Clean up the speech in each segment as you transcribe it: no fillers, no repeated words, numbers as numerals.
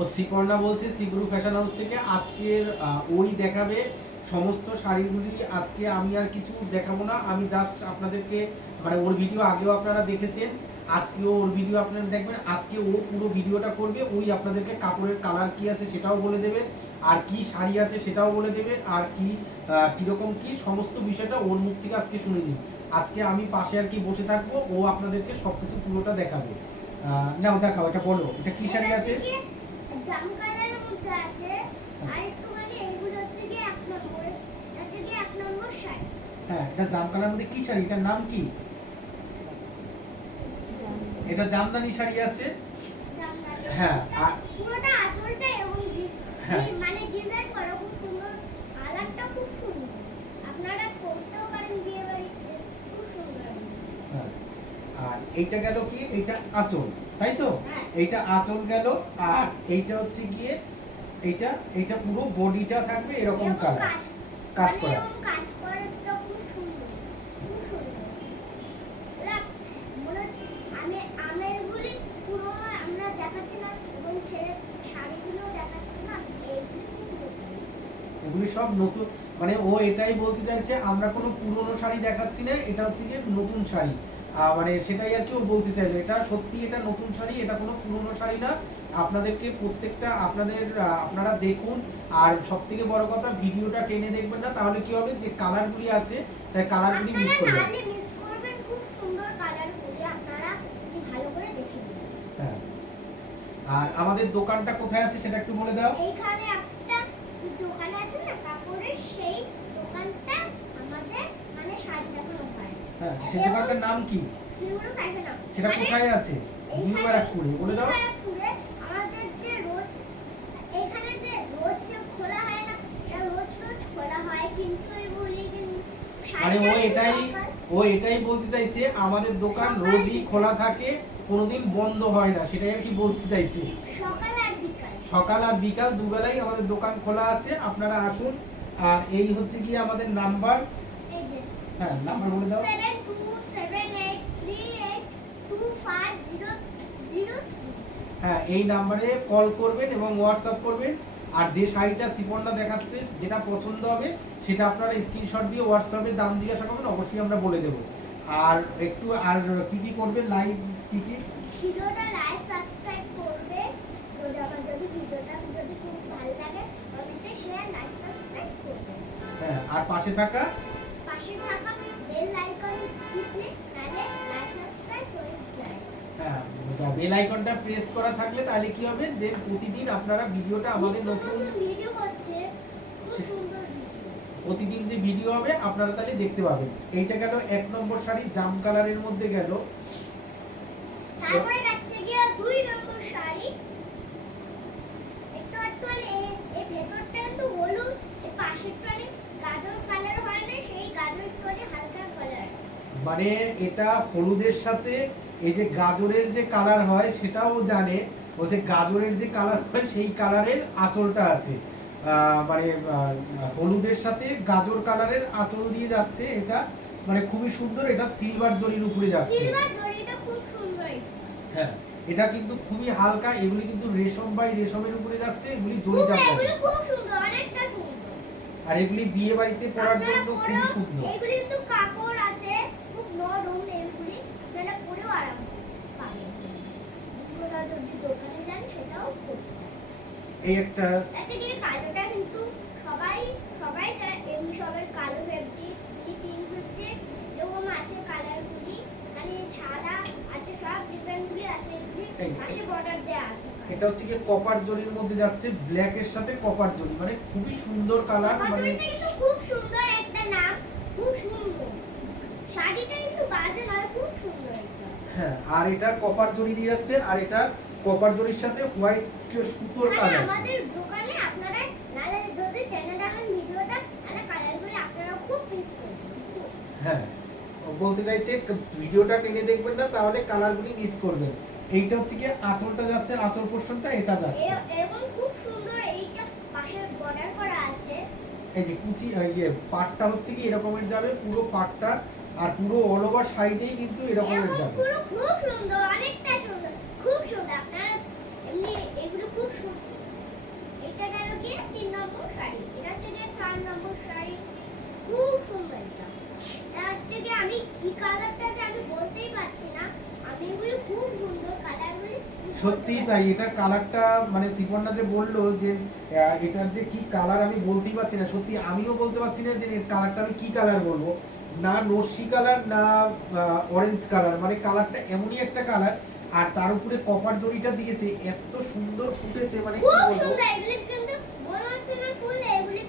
ও শ্রীপর্ণা বলছে শ্রীগুরু fashion house থেকে। আজকের ওই দেখাবে সমস্ত শাড়িগুলি। আজকে আমি আর কিছু দেখাবো না, আমি জাস্ট আপনাদেরকে মানে ওর ভিডিও আগেও আপনারা দেখেছেন, আজকেও ওর ভিডিও আপনারা দেখবেন। আজকে ও পুরো ভিডিওটা করবে, ওই আপনাদেরকে কাপড়ের কালার কি আছে সেটাও বলে দেবে, আর কি শাড়ি আছে সেটাও বলে দেবে, আর কি কীরকম কি সমস্ত বিষয়টা ওর মুখ থেকে আজকে শুনে নিন। আজকে আমি পাশে আর কি বসে থাকবো, ও আপনাদেরকে সব কিছু পুরোটা দেখাবে। নাও দেখাও, এটা বলো এটা কি শাড়ি আছে। জাম কালারের মধ্যে আছে, আর একটু মানে এগুলো হচ্ছে কি এক নম্বর, হচ্ছে কি এক নম্বর শাড়ি। হ্যাঁ, এটা জাম কালারের মধ্যে কি শাড়ি, এটার নাম কি? এটা জামদানি শাড়ি আছে। জামদানি, হ্যাঁ, আর পুরোটা আঁচলটা এবং হ্যাঁ মানে ডিজাইন করা খুব সুন্দর, কালারটা খুব সুন্দর, আপনারা পরতেও পারেন বিয়ে বাড়িতে, খুব সুন্দর। হ্যাঁ, আর এইটা গেল কি, এইটা আঁচল, তাই তো? হ্যাঁ। এইটা আঁচল গেল, আর এইটা হচ্ছে গিয়ে এইটা পুরো বডিটা থাকবে এরকম কালার, কাজ করা। এরকম কাজ করাটা খুব সুন্দর, খুব সুন্দর। মনে আমি এগুলি পুরো আমরা দেখাচ্ছি না, এবং ছেলে শাড়িগুলো দেখাচ্ছি না, এগুলি সব নতুন, মানে ও এটাই বলতে চাইছে আমরা কোনো পুরনো শাড়ি দেখাচ্ছি না, এটা হচ্ছে গিয়ে নতুন শাড়ি। মানে সেটাই আর কি ও বলতে চাইলো, এটা সত্যি এটা নতুন শাড়ি, এটা কোনো পুরনো শাড়ি না। আপনাদেরকে প্রত্যেকটা আপনারা দেখুন, আর সব থেকে বড় কথা ভিডিওটা টেনে দেখবেন না, তাহলে কি হবে যে কালারগুলি আছে তাই কালারগুলি মিস করবেন। মিস করবেন, খুব সুন্দর কালারগুলি, আপনারা ভালো করে দেখে নেবেন। হ্যাঁ, আর আমাদের দোকানটা কোথায় আছে সেটা একটু বলে দাও। এইখানে একটা দোকান আছে না কাপড়ের, সেই দোকানটা আমাদের মানে শাড়ি দেখানো হয়। হ্যাঁ, সেই দোকানটার নাম কি? শ্রীগুরু ফ্যাশন হাউস। সেটা কোথায় আছে? নিউ ব্যারাকপুরে, বলে দাও। ব্যারাকপুরে আমাদের যে রোজ এখানে যে রোজ খোলা হয় না, সেটা রোজ খোলা হয়, কিন্তু এগুলি মানে ও এটাই বলতে চাইছে আমাদের দোকান রোজই খোলা থাকে, কোনোদিন বন্ধ হয় না, সেটাই আর কি বলতে চাইছে। সকাল আর বিকাল দুবেলাই আমাদের দোকান খোলা আছে, আপনারা আসুন। আর এই হচ্ছে কি আমাদের নাম্বার, হ্যাঁ নাম্বার বলে দাও। 7278382500। হ্যাঁ, এই নাম্বারে কল করবেন এবং হোয়াটসঅ্যাপ করবেন। আর যে শাড়িটা শ্রীপর্ণা দেখাচ্ছে যেটা পছন্দ হবে সেটা আপনারা স্ক্রিনশট দিয়ে হোয়াটসঅ্যাপে দাম জিজ্ঞাসা করবেন, অবশ্যই আমরা বলে দেব। আর একটু আর কি করবে, লাইক কি ভিডিওটা লাইক সাবস্ক্রাইব করবে, যদি ভিডিওটা যদি খুব ভালো লাগে কমেন্টে শেয়ার লাইক সাবস্ক্রাইব করবে। হ্যাঁ, আর পাশে থাকা বেল আইকন টিপলে তাহলে লাইক সাবস্ক্রাইব হয়ে যায়। হ্যাঁ, বেল আইকনটা প্রেস করা থাকলে তাহলে কি হবে যে প্রতিদিন আপনারা ভিডিওটা আমাদের নতুন ভিডিও হচ্ছে, খুব সুন্দর ভিডিও, প্রতিদিন যে ভিডিও হবে আপনারা তাহলে দেখতে পাবেন। এইটা গেল এক নম্বর শাড়ি, জাম কালারের মধ্যে গেল। তারপরে যাচ্ছে গিয়ে দুই নম্বর শাড়ি, একটু একটু এই ভেতরটা কিন্তু হলুদ, এই পাশেরটা গাজর কালার হয় না, সেই গাজর একটু হালকা কালার আছে। মানে এটা হলুদের সাথে এই যে গাজরের যে কালার হয় সেটাও জানে, ও যে গাজরের যে কালার হয় সেই কালারের আঁচলটা আছে। মানে হলুদের সাথে গাজর কালারের আঁচল দিয়ে যাচ্ছে, এটা মানে খুবই সুন্দর। এটা সিলভার জরির উপরে যাচ্ছে, সিলভার জরিটা খুব সুন্দর। হ্যাঁ, এটা কিন্তু খুবই হালকা, এগুলি কিন্তু রেশম বাই রেশমের উপরে যাচ্ছে, এগুলি জরি যাচ্ছে, এগুলো খুব সুন্দর, অনেকটা সুন্দর। আর এগুলি বিয়ে বাড়িতে পরার জন্য খুবই সুন্দর। এগুলি কিন্তু কাপড় আছে খুব নরম, এগুলি আপনারা পরেও আরাম পাবেন। আপনারা যদি দোকানে যান সেটাও করতে পারেন। এই একটা কি কালোটা কিন্তু সবাই চায়, এমনি সবার কালো ফেব্রিক, পিঙ্ক ফেব্রিক এরকম আছে কালারগুলি, মানে সাদা আছে, সব ডিজাইনগুলি আছে, এগুলি পাশে বর্ডার দেয়া আছে। এটা হচ্ছে কি কপার জরির মধ্যে যাচ্ছে, ব্ল্যাক এর সাথে কপার জরি, মানে খুবই সুন্দর কালার। মানে এটা কিন্তু খুব সুন্দর একটা নাম, খুব সুন্দর শাড়িটা, কিন্তু বাজে নয়, খুব সুন্দর এটা। হ্যাঁ, আর এটা কপার জরি দিয়ে যাচ্ছে, আর এটা কপার জরির সাথে হোয়াইট সুতোর কাজ আছে। আমাদের দোকানে আপনারা নালে যদি চ্যানেল দেখেন ভিডিওটা, তাহলে কালারগুলো আপনারা খুব মিস করবেন। হ্যাঁ, বলতে চাইছে ভিডিওটা টেনে দেখবেন না, তাহলে কালারগুলি মিস করবেন। এইটা হচ্ছে কি আঁচলটা যাচ্ছে, আঁচল পোরশনটা এটা যাচ্ছে, এবং খুব সুন্দর এইটা পাশে বর্ডার করা আছে। এই যে কুচি পাটটা হচ্ছে কি এরকমের যাবে পুরো পাটটা, আর পুরো অল ওভার সাইডেই কিন্তু এরকমের যাবে। পুরো খুব সুন্দর, অনেকটা সুন্দর, খুব সুন্দর। আপনারা এমনি এগুলো খুব সুন্দর। সত্যি তাই, এটার কালারটা মানে সিপর্ণা যে বললো যে এটার যে কি কালার আমি বলতেই পারছি না, সত্যি আমিও বলতে পারছি না যে এর কালারটা আমি কি কালার বলবো, না নস্যি কালার না অরেঞ্জ কালার, মানে কালারটা এমনই একটা কালার। আর তার উপরে কপার জরিটা দিয়েছে, এত সুন্দর ফুটেছে মানে কি খুব বলবো। সুন্দর, এগুলি কিন্তু মনে হচ্ছে না ফুল, এগুলি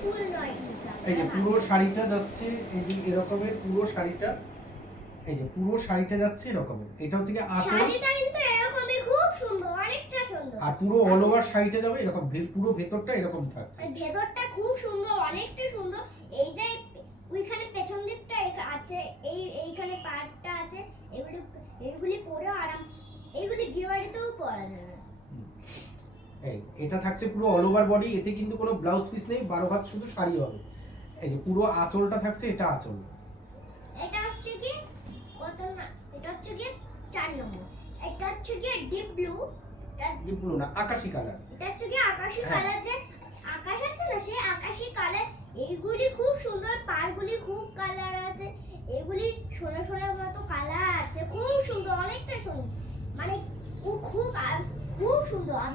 ফুল নয় কিন্তু। এই যে পুরো শাড়িটা যাচ্ছে এই যে এরকমের, পুরো শাড়িটা এই যে পুরো শাড়িটা যাচ্ছে এরকমের, এটা হচ্ছে কি আঁচল, শাড়িটা কিন্তু এরকমই খুব সুন্দর, অনেকটা সুন্দর। আর পুরো অল ওভার শাড়িটা যাবে এরকম, পুরো ভেতরটা এরকম থাকছে। আর ভেতরটা খুব সুন্দর, অনেকটা সুন্দর। এই যে ওইখানে পেছন দিকটা আছে, এইখানে পাড়টা আছে, এগুলি পরে আরাম, এগুলি বিয়ে বাড়িতেও পরা যাবে। এই এটা থাকছে পুরো অল ওভার বডি, এতে কিন্তু কোনো ব্লাউজ পিস নেই, 12 হাত শুধু শাড়ি হবে। এই যে পুরো আঁচলটা থাকছে, এটা আঁচল। এটা হচ্ছে কি কত না, এটা হচ্ছে কি 4 নম্বর। এটা হচ্ছে কি ডিপ ব্লু, ডিপ ব্লু না, আকাশী কালার। এটা হচ্ছে কি আকাশী হ্যাঁ। কালার, যে আকাশ আছে না সেই আকাশী কালার। এইগুলি খুব সুন্দর, পাড়গুলি খুব কালার আছে, এগুলি সোনা সোনার মতো কালার আছে, খুব সুন্দর, অনেকটা সুন্দর, মানে খুব সুন্দর।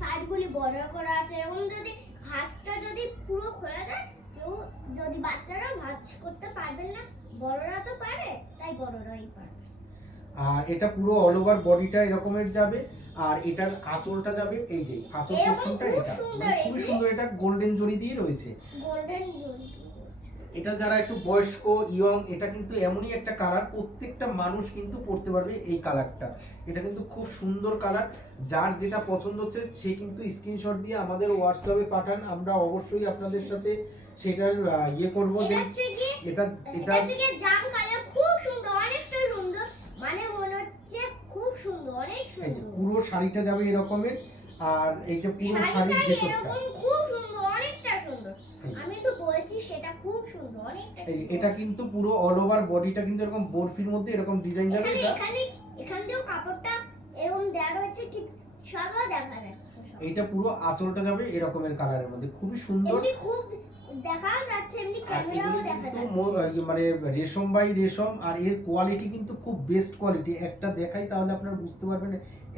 সাইডগুলি বর্ডার করা আছে, এবং যদি ভাঁজটা যদি পুরো খোলা যায়, কেউ যদি বাচ্চারা ভাঁজ করতে পারবেন না, বড়রা তো পারে, তাই বড়রাই পারে। আর এটা পুরো অল ওভার বডিটা এরকমের যাবে, আর এটার আঁচলটা যাবে এই যে আঁচল এরকম পোরশনটা, খুব এটা সুন্দর, মানে খুবই এগুলি- সুন্দর, এটা গোল্ডেন জরি দিয়ে রয়েছে। গোল্ডেন জরি। এটা যারা একটু বয়স্ক ইয়ং, এটা কিন্তু এমনই একটা কালার, প্রত্যেকটা মানুষ কিন্তু পড়তে পারবে এই কালারটা। এটা কিন্তু খুব সুন্দর কালার, যার যেটা পছন্দ হচ্ছে সে কিন্তু স্ক্রিনশট দিয়ে আমাদের হোয়াটসঅ্যাপে পাঠান, আমরা অবশ্যই আপনাদের সাথে সেটার ইয়ে করব যে এটা হচ্ছে কি এটা এটা হচ্ছে কি জাম কালার, খুব সুন্দর, অনেকটা সুন্দর, মানে মনে হচ্ছে খুব সুন্দর, অনেক এই যে সুন্দর। পুরো শাড়িটা যাবে এরকমের, আর এইটা পুরো শাড়ির শাড়িটা ভেতরটা এরকম খুব সুন্দর, অনেকটা সুন্দর। এই যে, আমি তো বলছি সেটা খুব সুন্দর, অনেকটা এই যে সুন্দর। এটা কিন্তু পুরো অল ওভার বডিটা কিন্তু এরকম বরফির মধ্যে এরকম ডিজাইন যাবে। এখানে এটা এখানে এখান দিয়েও কাপড়টা এরকম দেওয়া রয়েছে, ঠিক সবও দেখা যাচ্ছে সব। এইটা পুরো আঁচলটা যাবে এরকমের কালারের মধ্যে, খুবই সুন্দর। এমনি খুব দেখাও যাচ্ছে, এমনি আর ক্যামেরাও এগুলি দেখা কিন্তু যাচ্ছে। মানে রেশম বাই রেশম, আর এর কোয়ালিটি কিন্তু খুব বেস্ট কোয়ালিটি। একটা দেখাই তাহলে আপনারা বুঝতে পারবেন,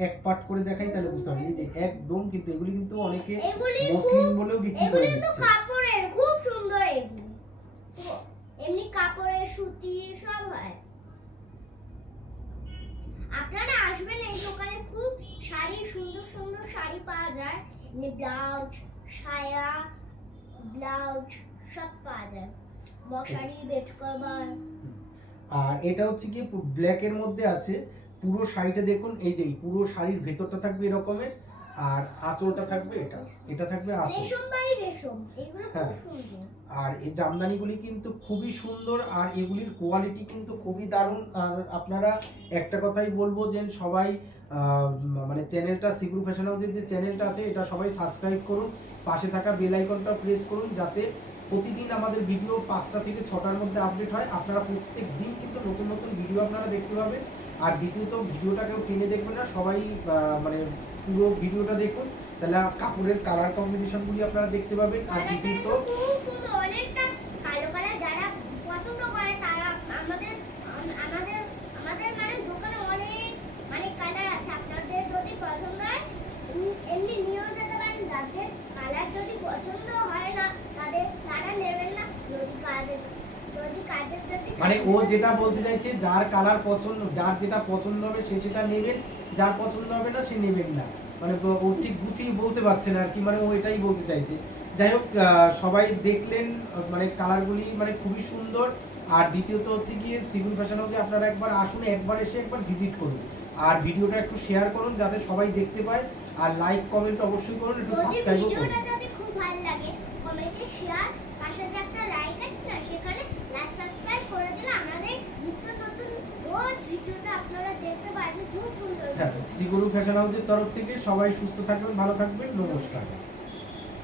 এক পার্ট করে দেখাই তাহলে বুঝতে পারবেন। এই যে একদম কিন্তু এগুলি কিন্তু অনেকে এগুলি মসলিন খুব, বলেও বিক্রি করে এগুলি তো দিচ্ছে। কাপড়ের খুব সুন্দর, এগুলি এমনি কাপড়ের সুতি সব হয়। আপনারা আসবেন এই দোকানে, খুব শাড়ি, সুন্দর সুন্দর শাড়ি পাওয়া যায়, এমনি ব্লাউজ, সায়া, ব্লাউজ সব পাওয়া যায়, মশারি, বেড কভার। আর এটা হচ্ছে কি ব্ল্যাক এর মধ্যে আছে, পুরো শাড়িটা দেখুন, এই যে পুরো শাড়ির ভেতরটা থাকবে এরকমের, আর আঁচলটা থাকবে এটা, এটা থাকবে আঁচল। রেশম বাই রেশম, এগুলো হ্যাঁ। খুব সুন্দর। আর এই জামদানিগুলি কিন্তু খুবই সুন্দর, আর এগুলির কোয়ালিটি কিন্তু খুবই দারুণ। আর আপনারা একটা কথাই বলবো যে সবাই মানে চ্যানেলটা সিগ্রু ফ্যাশন হাউসের যে চ্যানেলটা আছে এটা সবাই সাবস্ক্রাইব করুন, পাশে থাকা বেল আইকনটা প্রেস করুন, যাতে প্রতিদিন আমাদের ভিডিও 5টা থেকে 6টার মধ্যে আপডেট হয়। আপনারা প্রত্যেক দিন কিন্তু নতুন নতুন ভিডিও আপনারা দেখতে পাবেন। আর দ্বিতীয়ত ভিডিওটা কেউ টেনে দেখবেন না, সবাই মানে পুরো ভিডিওটা দেখুন, তাহলে কাপড়ের কালার কম্বিনেশনগুলি আপনারা দেখতে পাবেন। আর কালারটা দ্বিতীয়ত কিন্তু খুব সুন্দর, অনেকটা কালো কালার, যারা পছন্দ করে তারা আমাদের আমাদের আমাদের মানে দোকানে অনেক মানে কালার আছে, আপনাদের যদি পছন্দ হয় এমনি নিয়েও যেতে পারেন। যাদের কালার যদি পছন্দ হয় না তারা নেবেন না, যদি কাজের যদি মানে ও যেটা বলতে চাইছে, যার কালার পছন্দ, যার যেটা পছন্দ হবে সে সেটা নেবেন, যার পছন্দ হবে না সে নেবেন না, মানে ও ঠিক গুছিয়ে বলতে পারছে না আর কি, মানে ও এটাই বলতে চাইছে। যাই হোক, সবাই দেখলেন মানে কালারগুলি মানে খুবই সুন্দর। আর দ্বিতীয়ত হচ্ছে গিয়ে সিগুল ফ্যাশন হাউসে আপনারা একবার আসুন, একবার এসে একবার ভিজিট করুন, আর ভিডিওটা একটু শেয়ার করুন যাতে সবাই দেখতে পায়, আর লাইক কমেন্ট অবশ্যই করুন, একটু যদি সাবস্ক্রাইবও করুন। ভিডিওটা যদি খুব ভালো লাগে কমেন্টে শেয়ার, পাশে যে একটা লাইক আছে না সেখানে লাইক সাবস্ক্রাইব করে দিলে আমাদের নিত্য নতুন রোজ ভিডিওটা আপনারা দেখতে পারবেন, খুব সুন্দর। হ্যাঁ, সিগুরু ফ্যাশন হাউসের তরফ থেকে সবাই সুস্থ থাকবেন, ভালো থাকবেন, নমস্কার।